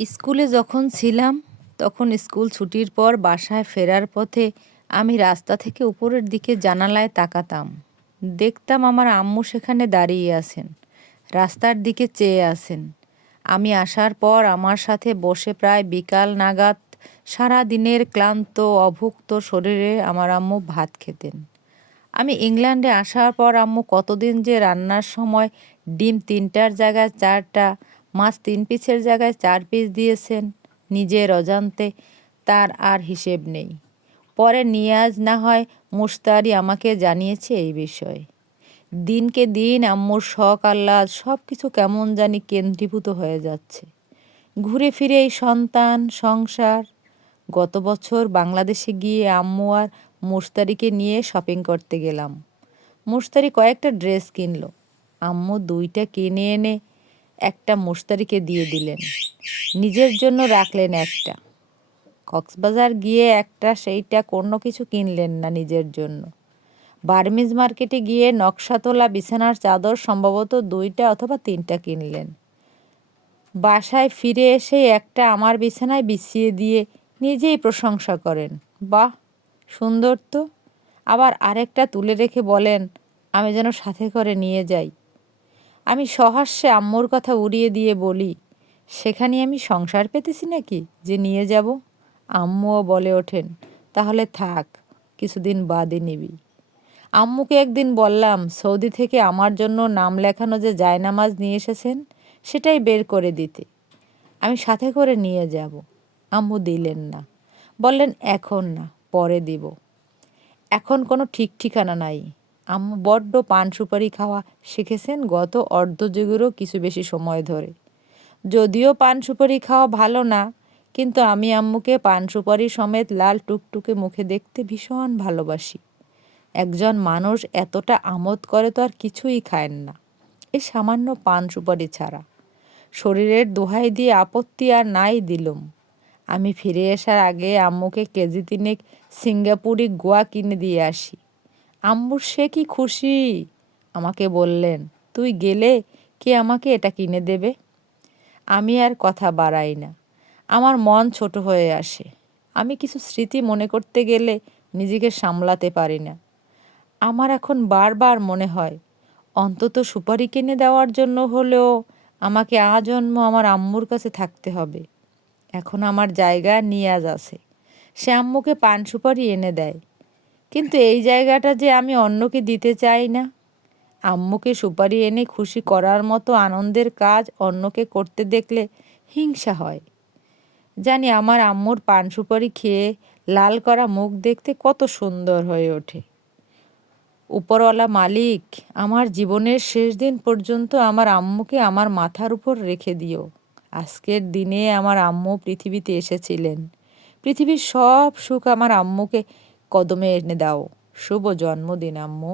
স্কুলে যখন ছিলাম তখন স্কুল ছুটির পর বাসায় ফেরার পথে আমি রাস্তা থেকে উপরের দিকে জানালায় তাকাতাম। দেখতাম আমার আম্মু সেখানে দাঁড়িয়ে আছেন, রাস্তার দিকে চেয়ে আছেন। আমি আসার পর আমার সাথে বসে প্রায় বিকাল নাগাদ সারা দিনের ক্লান্ত অভুক্ত শরীরে আমার আম্মু ভাত খেতেন। আমি ইংল্যান্ডে আসার পর আম্মু কতদিন যে রান্নার সময় ডিম ৩টার জায়গায় ৪টা, মাছ ৩ পিসের জায়গায় ৪ পিস দিয়েছেন নিজের অজান্তে, তার আর হিসেব নেই। পরে নিয়াজ না হয় মুশতারি আমাকে জানিয়েছে এই বিষয়ে। দিনকে দিন আম্মুর শখ আহ্লাদ সব কিছু কেমন জানি কেন্দ্রীভূত হয়ে যাচ্ছে। ঘুরে ফিরে এই সন্তান সংসার। গত বছর বাংলাদেশে গিয়ে আম্মু আর মুশতারিকে নিয়ে শপিং করতে গেলাম। মুশতারি কয়েকটা ড্রেস কিনলো, আম্মু 2টা কিনে এনে একটা মুশতারিকে দিয়ে দিলেন, নিজের জন্য রাখলেন একটা। কক্সবাজার গিয়ে একটা সেইটা কোনো কিছু কিনলেন না নিজের জন্য। বার্মিজ মার্কেটে গিয়ে নকশাতলা বিছানার চাদর সম্ভবত 2টা অথবা 3টা কিনলেন। বাসায় ফিরে এসে একটা আমার বিছানায় বিছিয়ে দিয়ে নিজেই প্রশংসা করেন, বাহ সুন্দর তো। আবার আরেকটা তুলে রেখে বলেন আমি যেন সাথে করে নিয়ে যাই। আমি সহাস্যে আম্মুর কথা উড়িয়ে দিয়ে বলি, সেখানে আমি সংসার পেতেছি নাকি যে নিয়ে যাব। আম্মুও বলে ওঠেন, তাহলে থাক, কিছুদিন বাদে নিবি। আম্মুকে একদিন বললাম সৌদি থেকে আমার জন্য নাম লেখানো যে জায়নামাজ নিয়ে এসেছেন সেটাই বের করে দিতে, আমি সাথে করে নিয়ে যাব। আম্মু দিলেন না, বললেন এখন না, পরে দিব। এখন কোনো ঠিক ঠিকানা নাই। আম্মু বড্ড পান সুপারি খাওয়া শিখেছেন গত অর্ধযুগেরও কিছু বেশি সময় ধরে। যদিও পান সুপারি খাওয়া ভালো না, কিন্তু আমি আম্মুকে পান সুপারি সমেত লাল টুকটুকে মুখে দেখতে ভীষণ ভালোবাসি। একজন মানুষ এতটা আমোদ করে তো আর কিছুই খায়েন না, এই সামান্য পান সুপারি ছাড়া। শরীরের দোহাই দিয়ে আপত্তি আর নাই দিলুম। আমি ফিরে আসার আগে আম্মুকে কেজি 3 সিঙ্গাপুরি গোয়া কিনে দিয়ে আসি। আম্মুর সে কি খুশি! আমাকে বললেন, তুই গেলে কে আমাকে এটা কিনে দেবে? আমি আর কথা বাড়াই না, আমার মন ছোট হয়ে আসে। আমি কিছু স্মৃতি মনে করতে গেলে নিজেকে সামলাতে পারি না। আমার এখন বারবার মনে হয় অন্তত সুপারি কিনে দেওয়ার জন্য হলেও আমাকে আজন্ম আমার আম্মুর কাছে থাকতে হবে। এখন আমার জায়গা নিয়াজ আছে, সে আম্মুকে পান সুপারি এনে দেয়। কিন্তু এই জায়গাটা যে আমি অন্যকে দিতে চাই না। আম্মুকে সুপারি এনে খুশি করার মতো আনন্দের কাজ অন্যকে করতে দেখলে হিংসা হয়। জানি আমার আম্মুর পান সুপারি খেয়ে লাল করা মুখ দেখতে কত সুন্দর হয়ে ওঠে। উপরওয়ালা মালিক, আমার জীবনের শেষ দিন পর্যন্ত আমার আম্মুকে আমার মাথার উপর রেখে দিও। আজকের দিনে আমার আম্মু পৃথিবীতে এসেছিলেন। পৃথিবীর সব সুখ আমার আম্মুকে কদমে এনে দাও। শুভ জন্মদিন আম্মু।